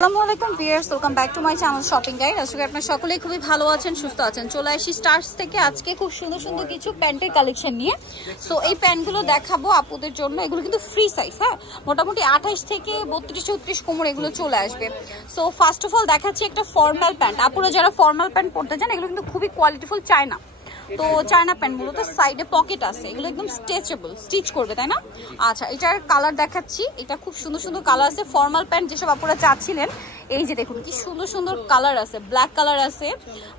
আসসালামু আলাইকুম viewers, welcome back to my channel shopping guide. আজকে আপনারা সকলেই খুবই ভালো আছেন, সুস্থ আছেন। চলে আসি স্টার্স থেকে আজকে খুব সুন্দর সুন্দর কিছু প্যান্টের কালেকশন নিয়ে। সো এই প্যান্টগুলো দেখাবো আপুদের জন্য। এগুলো কিন্তু ফ্রি সাইজ, হ্যাঁ, মোটামুটি 28 থেকে 32-34 কোমর এগুলো চলে আসবে। সো ফার্স্ট অফ অল দেখাচ্ছি একটা ফর্মাল প্যান্ট। আপুরা যারা ফর্মাল প্যান্ট পরতে চান, এগুলো কিন্তু খুবই কোয়ালিটিফুল চায়না। তো চায়না প্যান্টগুলো তো সাইডে পকেট আছে, এগুলো একদম স্ট্রেচেবল, স্টিচ করবে, তাই না? আচ্ছা, এটার কালার দেখাচ্ছি। এটা খুব সুন্দর সুন্দর কালার আছে। ফর্মাল প্যান্ট যেসব আপুরা চাচ্ছিলেন, এই যে দেখুন কি সুন্দর সুন্দর কালার আছে, ব্ল্যাক কালার আছে।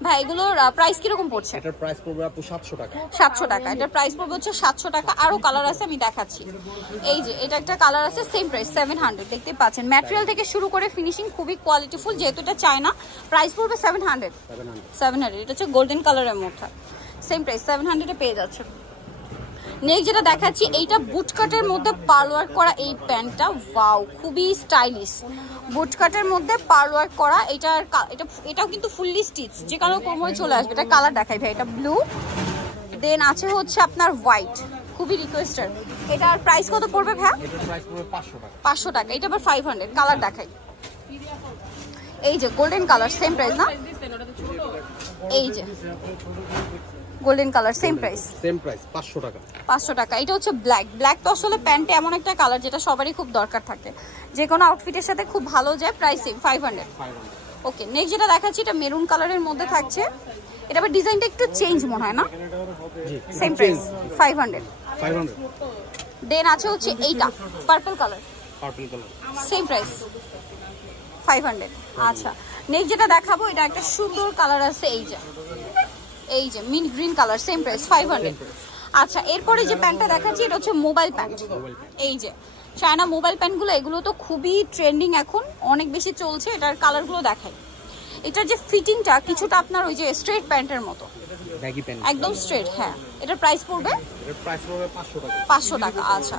ভাই এগুলোর প্রাইস কিরকম পড়ছে? এটার প্রাইস পড়বে আপু 700 টাকা। 700 টাকা। এটার প্রাইস পড়বে হচ্ছে 700 টাকা। আরো কালার আছে, আমি দেখাচ্ছি। এই যে এটা একটা কালার আছে, সেম প্রাইস 700। দেখতে পাচ্ছেন ম্যাটেরিয়াল থেকে শুরু করে ফিনিশিং খুবই কোয়ালিটিফুল। যেহেতু এটা চায়না, প্রাইস পড়বে 700। এটা হচ্ছে গোল্ডেন কালারের মধ্যে, সেম প্রাইস 700 এ পেয়ে যাচ্ছে। নেক্সট যেটা দেখাচ্ছি, এইটা বুটকাটের মধ্যে পার্ল ওয়ার্ক করা এই প্যান্টটা, ওয়াও, খুবই স্টাইলিশ। বুটকাটের মধ্যে পার্ল ওয়ার্ক করা। এটাও কিন্তু ফুললি স্টিচ, যে কারণে কোমরে চলে আসবে। এটা কালার দেখাই ভাই, এটা ব্লু, দেন আছে হচ্ছে আপনার হোয়াইট, খুবই রিকোয়েস্টেড। এটার প্রাইস কত পড়বে ভাই? এটার প্রাইস পড়বে 500 টাকা। 500 টাকা। এটা আবার 500। কালার দেখাই, এই যে গোল্ডেন কালার, সেম প্রাইস না? এই যে গোল্ডেন কালার, সেম প্রাইস 500 টাকা। 500 টাকা। এটা হচ্ছে ব্ল্যাক। ব্ল্যাক তো আসলে প্যান্টে এমন একটা কালার যেটা সবারই খুব দরকার থাকে, যে কোনো আউটফিটের সাথে খুব ভালো যায়। প্রাইস 500। ওকে, নেক্সট যেটা দেখাচ্ছি, এটা মেরুন কালারের মধ্যে থাকছে। এটা আবার ডিজাইনটা একটু চেঞ্জ মনে হয় না? Same price 500। দেন আছে হচ্ছে এইটা পার্পল কালার, সেম প্রাইস 500। আচ্ছা, নেক্সট যেটা দেখাবো, এটা একটা সুন্দর কালার আছে, এই যে mint green colour, same price 500। আচ্ছা, এরপরে যে প্যান্টটা দেখাচ্ছি, এটা হচ্ছে মোবাইল প্যান্ট। এই যে চায়না মোবাইল প্যান্টগুলো, এগুলো তো খুবই ট্রেন্ডিং এখন, অনেক বেশি চলছে। এটার কালারগুলো দেখাই। এটার যে ফিটিংটা কিছুটা আপনার ওই যে স্ট্রেট প্যান্টের মতো, ব্যাগি প্যান্ট, একদম স্ট্রেট। হ্যাঁ, এটার প্রাইস পড়বে 500 টাকা। আচ্ছা,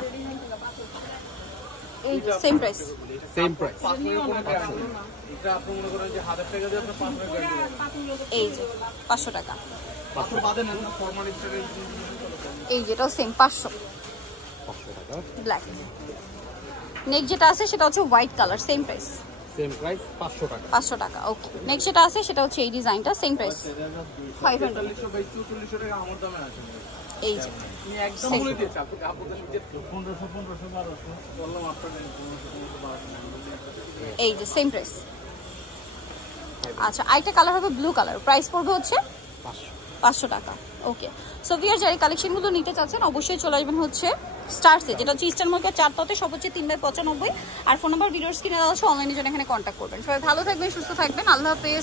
এই সেম প্রাইস। এই যে 500 টাকা। এই যেটাও সেম 500 ব্ল্যাক। নেক্সট যেটা আছে সেটা হচ্ছে হোয়াইট কালার, সেম প্রাইস 500 টাকা। ওকে, নেক্সট যেটা আছে সেটা হচ্ছে এই ডিজাইনটা, সেম প্রাইস 500। এই যে এই যে সেম প্রাইস। আচ্ছা, আরেকটা কালার হবে ব্লু কালার, প্রাইস পড়বে হচ্ছে 500 টাকা। ওকে, সো ভিউয়ার্স যারা কালেকশনগুলো নিতে চাচ্ছেন, অবশ্যই চলে আসবেন হচ্ছে স্টার্সে, যেটা হচ্ছে ইস্টার্ন মার্কেট 4 সব হচ্ছে 3/95। আর ফোন নাম্বার ভিডিওর স্ক্রিনে দেওয়া আছে, অনলাইনে জন্য এখানে কন্ট্যাক্ট করবেন। সবাই ভালো থাকবেন, সুস্থ থাকবেন, আল্লাহ হাফেজ।